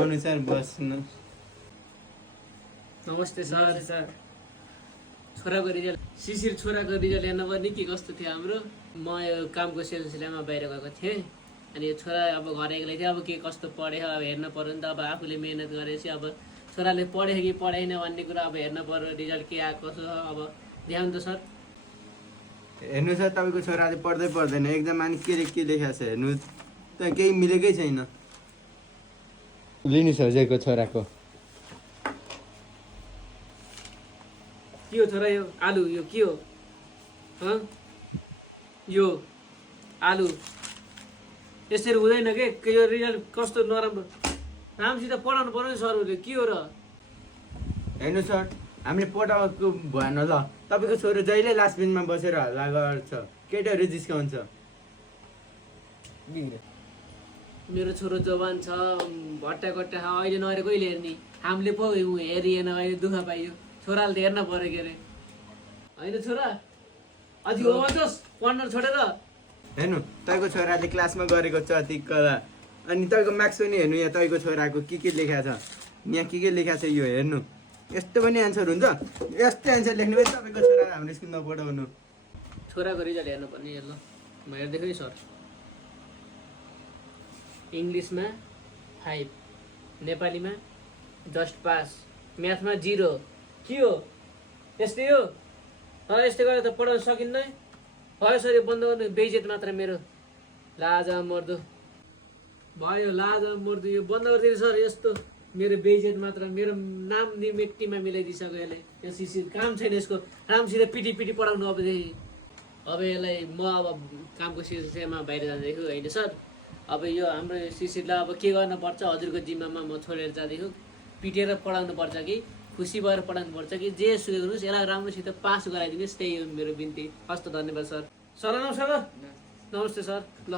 अनुसार बस्नु। नमस्ते सर। सर छोराको रिजल्ट शिशिर छोराको रिजल्ट हेर्नुपर्ने के कस्तो थियो हाम्रो। म यो कामको सिलसिलामा बाहिर गएको थिएँ अनि यो छोरा अब घर एक्लै थियो। अब के कस्तो पढ्यो अब हेर्नु पऱ्यो नि त। अब आफूले मेहनत गरेपछि अब छोराले पढ्यो कि पढाएन भन्ने कुरा अब हेर्नु पऱ्यो। रिजल्ट के आएको छ अब देखाउनु त सर। हेर्नु सर तपाईँको छोराले पढ्दै पढ्दैन एक्जाममा नि के लेखेको छ हेर्नु त केही मिलेकै छैन। लिनु हजुरको छोराको के हो छोरा यो आलु यो के हो यो आलु यसरी हुँदैन के यो रिजल्ट कस्तो नराम्रो। राम्रोसित पढाउनु पर्यो नि सरहरूले के हो र। हेर्नु सर हामीले पढाएको भएन ल तपाईँको छोरो जहिले लास्ट बेन्चमा बसेर हल्ला गर्छ केटाहरू जिस्काउँछ। मेरो छोरो जवान छ भट्टाकट्टा अहिले नहेर कहिले हेर्ने। हामीले पो हेरिएन अहिले दुःख पाइयो। छोराले त हेर्न पऱ्यो के अरे होइन छोरा अझै हो जोस् पढ्न छोडेर। हेर्नु तपाईँको छोराले क्लासमा गरेको छ ती कला अनि तपाईँको मार्क्स पनि हेर्नु यहाँ तपाईँको छोराको के लेखाएको छ यहाँ के लेखाएको छ यो हेर्नु। यस्तो पनि एन्सर हुन्छ यस्तो एन्सर लेख्नु भयो तपाईँको छोरालाई हाम्रो स्कुलमा पढाउनु। छोराको रिजल्ट हेर्नुपर्ने ल म हेर्दैछु नि सर। इङ्ग्लिसमा 5 नेपालीमा जस्ट पास म्याथमा 0 के हो यस्तै हो। यस्तै गरेर त पढाउन सकिन्न है। भयो सर यो बन्द गर्नु बेइज्जत मात्र मेरो लाजा मर्दो भयो लाजा मर्दो यो बन्द गरिदिनु सर। यस्तो मेरो बेइज्जत मात्र मेरो नाम निमेक्टीमा मिलाइदिइसक्यो यसले। यो शिशिर काम छैन यसको राम्रोसित पिटी पढाउनु अबदेखि। अब यसलाई म अब कामको सिलसिलामा बाहिर जाँदैछु होइन सर। अब यो हाम्रो शिशिरलाई अब के गर्नुपर्छ हजुरको जिम्मामा म छोडेर जाँदैछु। पिटेर पढाउनु पर्छ कि खुसी भएर पढाउनु पर्छ कि जे सुकै गर्नुहोस् यसलाई राम्रोसित पास गराइदिनुहोस् त्यही हो मेरो बिन्ती। हस्त धन्यवाद सर। सर नमस्कार। नमस्ते सर ल।